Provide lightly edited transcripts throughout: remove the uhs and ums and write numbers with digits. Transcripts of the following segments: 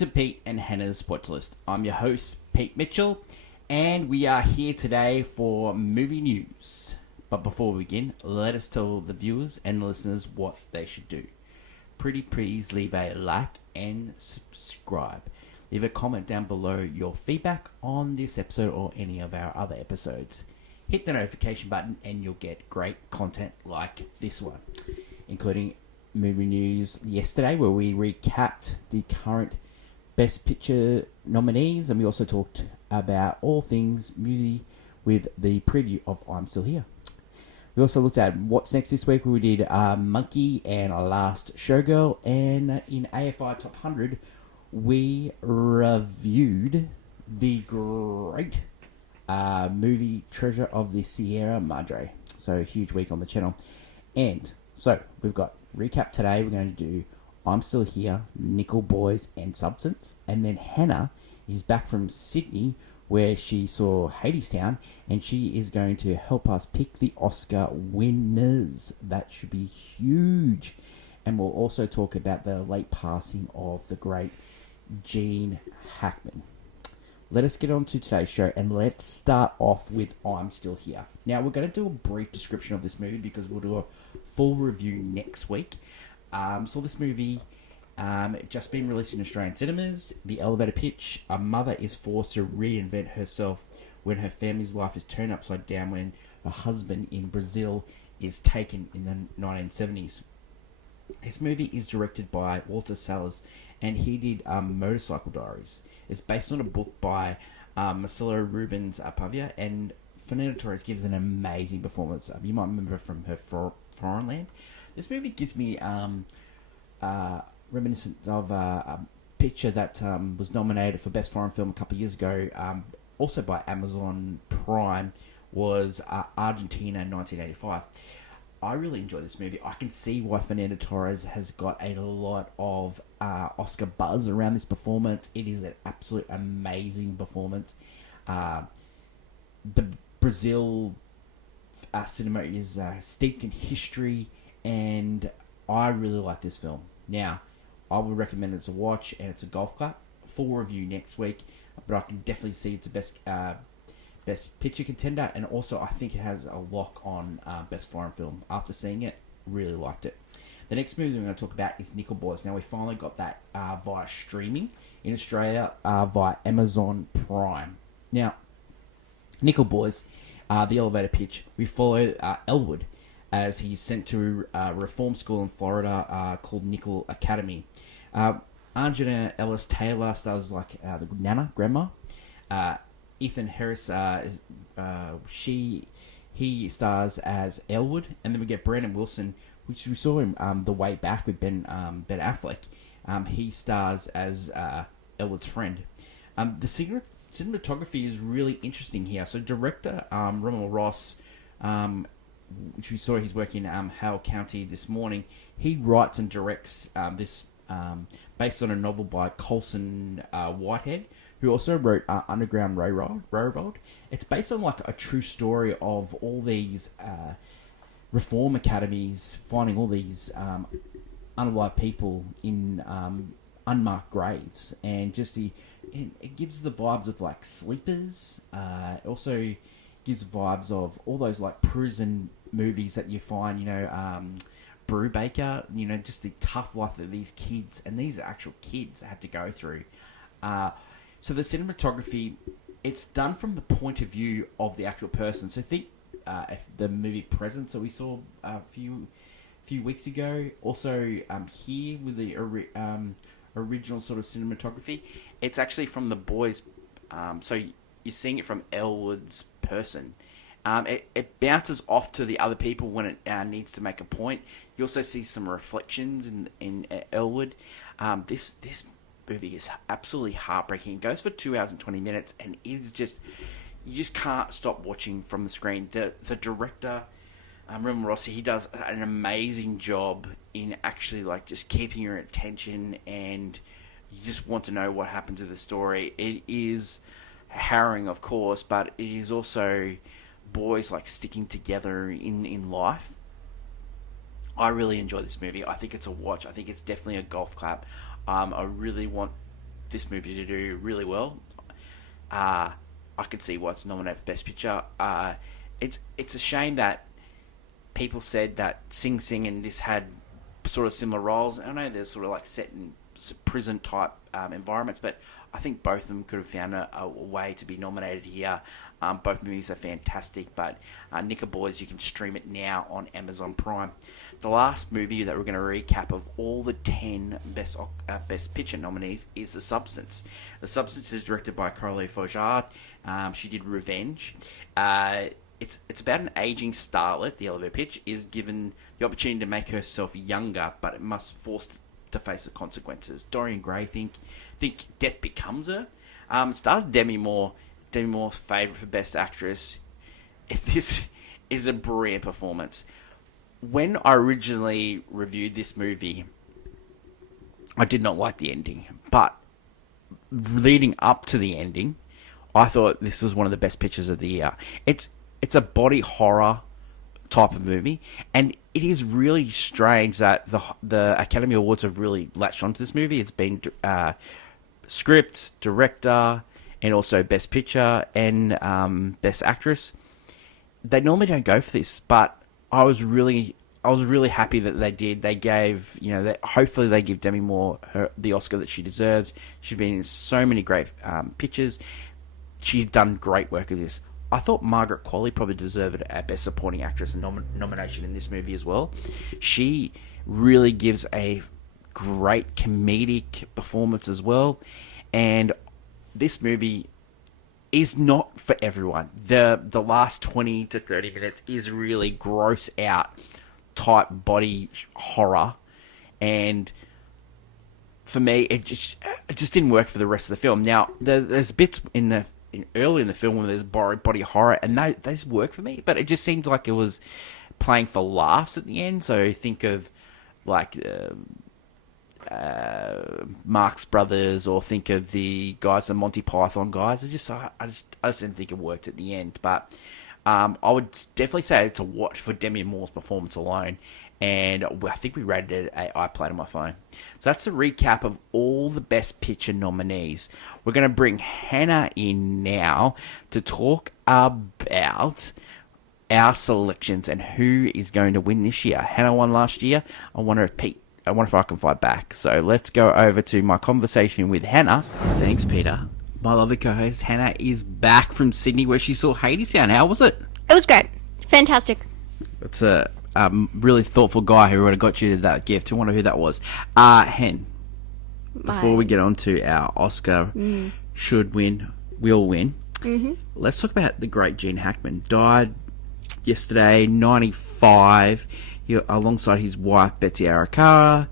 to Pete and Hannah's Sports List. I'm your host, Pete Mitchell, and we are here today for movie news. But before we begin, let us tell the viewers and listeners what they should do. Pretty please leave a like and subscribe. Leave a comment down below your feedback on this episode or any of our other episodes. Hit the notification button and you'll get great content like this one, including movie news yesterday where we recapped the current Best Picture nominees, and we also talked about all things movie with the preview of I'm Still Here. We also looked at what's next this week. We did Monkey and Last Showgirl, and in AFI Top 100 we reviewed the great movie Treasure of the Sierra Madre. So a huge week on the channel. And so we've got recap today. We're going to do I'm Still Here, Nickel Boys and Substance. And then Hannah is back from Sydney where she saw Hadestown, and she is going to help us pick the Oscar winners. That should be huge. And we'll also talk about the late passing of the great Gene Hackman. Let us get on to today's show, and let's start off with I'm Still Here. Now, we're going to do a brief description of this movie because we'll do a full review next week. So this movie, just been released in Australian cinemas. The elevator pitch: a mother is forced to reinvent herself when her family's life is turned upside down when her husband in Brazil is taken in the 1970s. This movie is directed by Walter Salles, and he did Motorcycle Diaries. It's based on a book by Marcelo Rubens Pavia, and Fernanda Torres gives an amazing performance. You might remember from her Foreign Land. This movie gives me reminiscent of a picture that was nominated for Best Foreign Film a couple of years ago, also by Amazon Prime, was Argentina 1985. I really enjoy this movie. I can see why Fernanda Torres has got a lot of Oscar buzz around this performance. It is an absolute amazing performance. The Brazil cinema is steeped in history, and I really like this film. Now, I would recommend it as a watch, and it's a golf clap. Full review next week, but I can definitely see it's a best picture contender, and also I think it has a lock on best foreign film. After seeing it, really liked it. The next movie we're going to talk about is Nickel Boys. Now, we finally got that via streaming in Australia via Amazon Prime. Now, Nickel Boys, the elevator pitch, we follow Elwood as he's sent to a reform school in Florida called Nickel Academy. Arjuna Ellis Taylor stars like the Nana, grandma. Ethan Harris, he stars as Elwood, and then we get Brandon Wilson, which we saw him the way back with Ben Affleck. He stars as Elwood's friend. The cinematography is really interesting here. So director Rommel Ross, which we saw he's working in Hale County this morning, he writes and directs this based on a novel by Colson Whitehead, who also wrote Underground Railroad. It's based on like a true story of all these reform academies finding all these unalive people in unmarked graves, and just it gives the vibes of like Sleepers. It also gives vibes of all those like prison movies that you find, Brubaker, just the tough life that these kids, and these are actual kids, had to go through. So the cinematography, it's done from the point of view of the actual person. So think if the movie Presence that we saw a few weeks ago, also here with the original sort of cinematography, it's actually from the boys. So you're seeing it from Elwood's person. It bounces off to the other people when it needs to make a point. You also see some reflections in Elwood. This movie is absolutely heartbreaking. It goes for 2 hours and 20 minutes, and it is just, you just can't stop watching from the screen. The director, Roman Rossi, he does an amazing job in actually like just keeping your attention, and you just want to know what happened to the story. It is harrowing, of course, but it is also boys like sticking together in life. I really enjoy this movie. I think it's a watch. I think it's definitely a golf clap. I really want this movie to do really well. I can see why it's nominated for Best Picture. It's a shame that people said that Sing Sing and this had sort of similar roles. I know they're sort of like set in prison type environments, but I think both of them could have found a way to be nominated here. Both movies are fantastic, but Nicker Boys, you can stream it now on Amazon Prime. The last movie that we're going to recap of all the 10 Best Picture nominees is The Substance. The Substance is directed by Coralie Faujard. She did Revenge. It's about an aging starlet, the elevator pitch, is given the opportunity to make herself younger, but it must force to face the consequences. Dorian Gray think death becomes her. It stars Demi Moore. Demi Moore's favourite for Best Actress. This is a brilliant performance. When I originally reviewed this movie, I did not like the ending, but leading up to the ending, I thought this was one of the best pictures of the year. It's a body horror type of movie, and it is really strange that the Academy Awards have really latched onto this movie. It's been script, director, and also Best Picture and Best Actress. They normally don't go for this, but I was really happy that they did. They gave, hopefully they give Demi Moore the Oscar that she deserves. She's been in so many great pictures. She's done great work with this. I thought Margaret Qualley probably deserved a Best Supporting Actress nomination in this movie as well. She really gives a great comedic performance as well. And this movie is not for everyone. The last 20 to 30 minutes is really gross out type body horror. And for me, it just didn't work for the rest of the film. Now, there's bits early in the film when there's body horror, and those work for me, but it just seemed like it was playing for laughs at the end. So think of like Marx Brothers, or think of the guys, the Monty Python guys. I just didn't think it worked at the end. But I would definitely say to watch for Demi Moore's performance alone. And I think we rated it at I played on my phone. So that's a recap of all the Best Picture nominees. We're going to bring Hannah in now to talk about our selections and who is going to win this year. Hannah won last year. I wonder if I can fight back. So let's go over to my conversation with Hannah. Thanks, Peter. My lovely co-host Hannah is back from Sydney, where she saw Hadestown. How was it? It was great. Fantastic. It's a really thoughtful guy who would have got you that gift. I wonder who that was. Hen, before we get on to our Oscar should win, will win, let's talk about the great Gene Hackman. Died yesterday, 95, alongside his wife, Betsy Arakawa.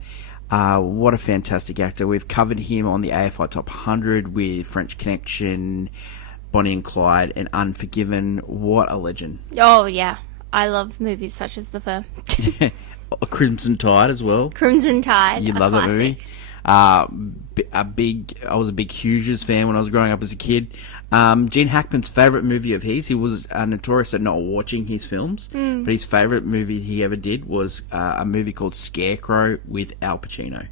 What a fantastic actor. We've covered him on the AFI Top 100 with French Connection, Bonnie and Clyde, and Unforgiven. What a legend. Oh, yeah. I love movies such as The Firm. Crimson Tide as well. Crimson Tide. You love that movie. I was a big Hughes fan when I was growing up as a kid. Gene Hackman's favourite movie of his, he was notorious at not watching his films, but his favourite movie he ever did was a movie called Scarecrow with Al Pacino.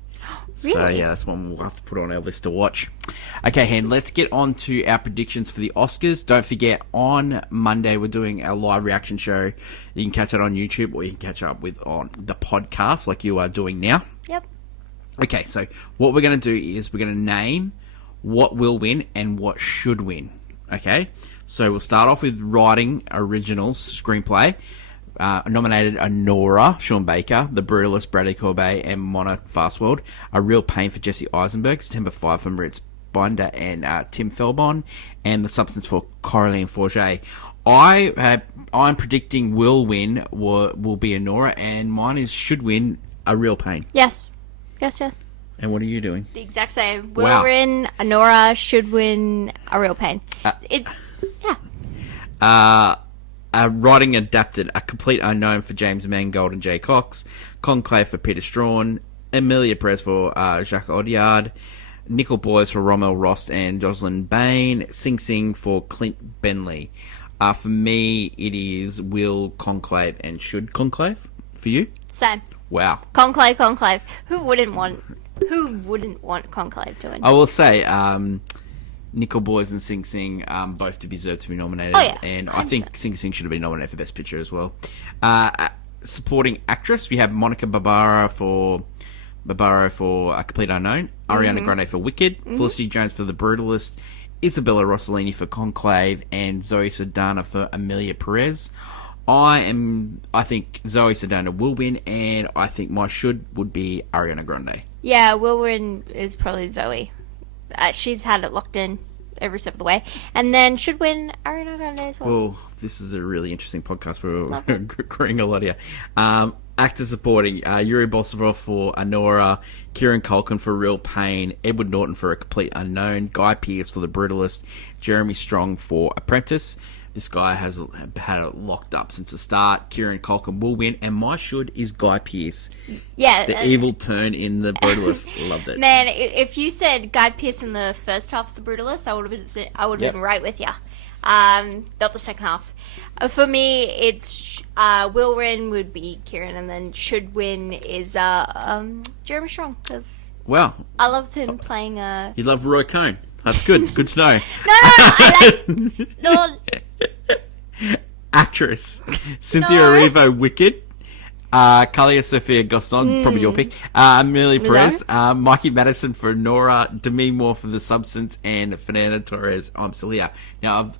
Really? So yeah, that's one we'll have to put on our list to watch. Okay, Hen, let's get on to our predictions for the Oscars. Don't forget, on Monday we're doing our live reaction show. You can catch it on YouTube, or you can catch up with on the podcast like you are doing now. Yep. Okay, so what we're going to do is we're going to name what will win and what should win. Okay, so we'll start off with writing original screenplay. Nominated Anora, Sean Baker, The Brutalist, Bradley Corbet, and Mona Fastworld. A Real Pain for Jesse Eisenberg, September 5 for Moritz Binder and Tim Felbon, and The Substance for Coraline Forget. I'm predicting will win will be Anora, and mine is should win A Real Pain. Yes. And what are you doing? The exact same. Will win, Anora should win, A Real Pain. Writing adapted, A Complete Unknown for James Mangold and Jay Cox, Conclave for Peter Strawn, Emilia Perez for Jacques Audiard, Nickel Boys for Rommel Rost and Jocelyn Bain, Sing Sing for Clint Bentley. For me, it is Will, Conclave, and Should Conclave. For you? Same. Wow. Conclave. Who wouldn't want Who wouldn't want Conclave to win? I will say, Nickel Boys and Sing Sing both deserve to be nominated. Oh, yeah. And I think Sing Sing should have been nominated for Best Picture as well. Supporting actress, we have Monica Barbaro for A Complete Unknown, Ariana Grande for Wicked, Felicity Jones for The Brutalist, Isabella Rossellini for Conclave, and Zoe Saldana for Amelia Perez. I think Zoe Saldana will win, and I think my would be Ariana Grande. Yeah, will win is probably Zoe. She's had it locked in every step of the way. And then should win Ariana Grande as well. Oh, this is a really interesting podcast. We're agreeing a lot here. Actor supporting, Yuri Bolsarov for Anora, Kieran Culkin for Real Pain, Edward Norton for A Complete Unknown, Guy Pearce for The Brutalist, Jeremy Strong for Apprentice. This guy has had it locked up since the start. Kieran Culkin will win, and my is Guy Pearce. Yeah. The evil turn in The Brutalist. Loved it. Man, if you said Guy Pearce in the first half of The Brutalist, I would have been right with you. Not the second half. For me, it's will win would be Kieran, and then should win is Jeremy Strong, because I love him playing You love Roy Cohn. That's good. Good to know. No, I like no. Actress Cynthia Erivo, Wicked. Kalia Sophia Gaston, probably your pick. Amelia Perez, Mikey Madison for Nora, Demi Moore for The Substance, and Fernanda Torres, I'm Still Here. Now,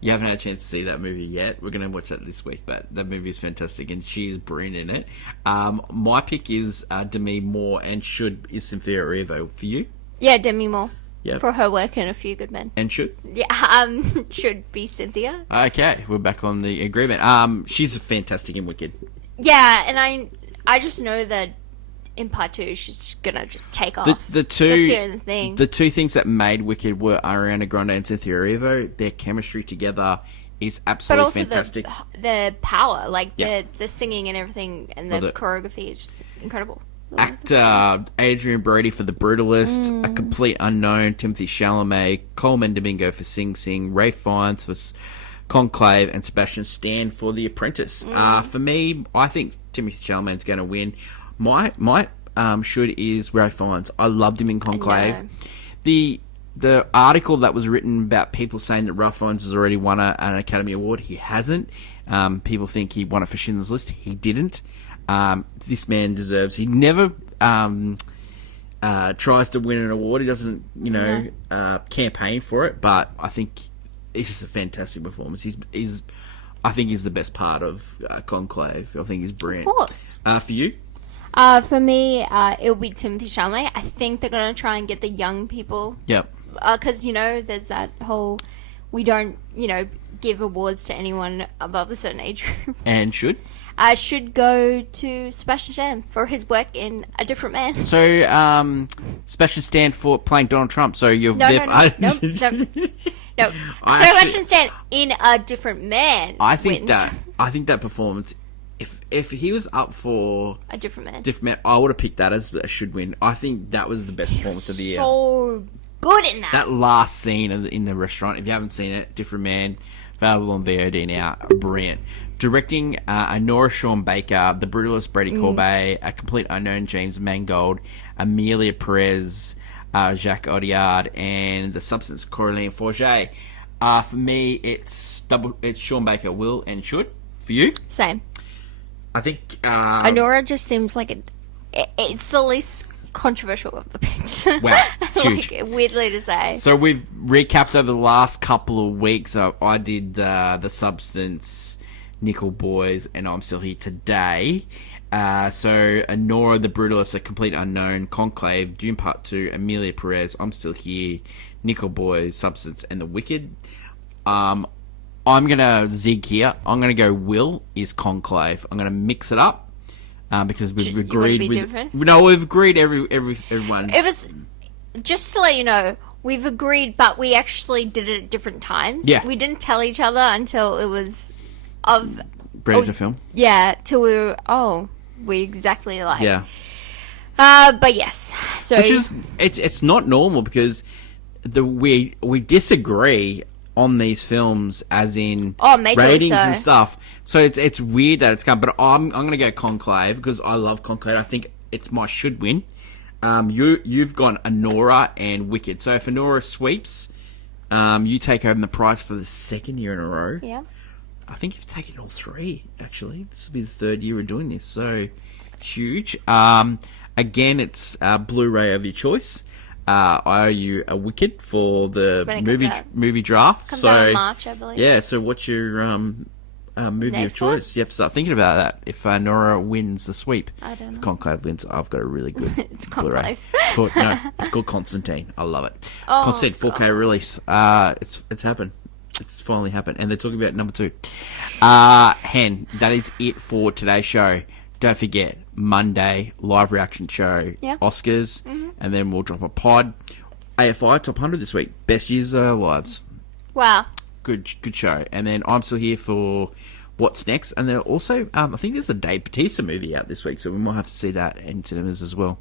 you haven't had a chance to see that movie yet. We're going to watch that this week, but that movie is fantastic, and she is brilliant in it. My pick is Demi Moore, and is Cynthia Erivo for you? Yeah, Demi Moore. Yep. For her work in A Few Good Men. And should? Yeah, should be Cynthia. Okay, we're back on the agreement. She's fantastic in Wicked. Yeah, and I just know that in part 2 she's gonna just take off. The two things that made Wicked were Ariana Grande and Cynthia Erivo. Their chemistry together is absolutely fantastic. But also the power, like the singing and everything, and the choreography is just incredible. Actor Adrian Brody for The Brutalist, A Complete Unknown, Timothy Chalamet, Coleman Domingo for Sing Sing, Ray Fiennes for Conclave, and Sebastian Stan for The Apprentice. For me, I think Timothy Chalamet's going to win. My should is Ray Fiennes. I loved him in Conclave. The article that was written about people saying that Ray Fiennes has already won an Academy Award, he hasn't. People think he won it for Schindler's List. He didn't. This man deserves. He never tries to win an award. He doesn't, campaign for it. But I think this is a fantastic performance. I think he's the best part of Conclave. I think he's brilliant. Of course. For you? For me, it'll be Timothy Chalamet. I think they're going to try and get the young people. Yep. Because, there's that whole, we don't, give awards to anyone above a certain age group. And should go to Sebastian Stan for his work in A Different Man. So, Sebastian Stan for playing Donald Trump. So you're No. Sebastian Stan in A Different Man. I think that performance. If he was up for A Different Man, I would have picked that as a should win. I think that was the best performance of the year. So good in that. That last scene in the restaurant. If you haven't seen it, Different Man, available on VOD now. Brilliant. Directing Nora Sean Baker, The Brutalist Brady Corbet, A Complete Unknown James Mangold, Amelia Perez, Jacques Audiard, and The Substance Coraline Forget. For me, it's Sean Baker will and should. For you? Same. I think Nora just seems like it's the least controversial of the picks. Wow, huge. Weirdly to say. So we've recapped over the last couple of weeks. I did The Substance, Nickel Boys, and I'm Still Here today. So Nora, The Brutalist, A Complete Unknown, Conclave, Dune Part 2, Amelia Perez, I'm Still Here, Nickel Boys, Substance, and The Wicked. I'm going to zig here. I'm going to go Will is Conclave. I'm going to mix it up because we've agreed. We've agreed everyone. It was, just to let you know, we've agreed, but we actually did it at different times. Yeah. We didn't tell each other until it was ready to film. Yeah, till we were, we exactly alike. Yeah. But yes. So which is, it's not normal because we disagree on these films, as in ratings and stuff. So it's weird that it's come. But I'm going to go Conclave because I love Conclave. I think it's my should win. You've got Anora and Wicked. So if Anora sweeps, you take home the prize for the second year in a row. Yeah. I think you've taken all three, actually. This will be the third year we're doing this, so huge. Again, it's Blu-ray of your choice. I owe you a Wicked for the When it comes out. movie draft. Comes so out in March, I believe. yeah, so what's your movie Next of choice? You have to start thinking about that. If Nora wins the sweep, I don't know. if Conclave wins, I've got a really good It's Blu-ray. Conclave. It's called Constantine. I love it. Oh, Constantine 4K God. release. It's happened. It's finally happened, and they're talking about number 2. Hen, that is it for today's show. Don't forget, Monday, live reaction show, Yeah. Oscars, and then we'll drop a pod. AFI Top 100 this week. Best years of our lives. Wow. Good show. And then I'm still here for What's Next. And then also, I think there's a Dave Bautista movie out this week, so we might have to see that in cinemas as well.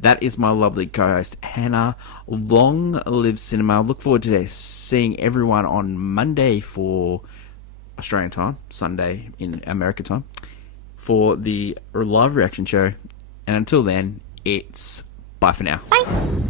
That is my lovely co-host, Hannah. Long live cinema. Look forward to seeing everyone on Monday for Australian time, Sunday in America time, for the live reaction show. And until then, it's bye for now. Bye.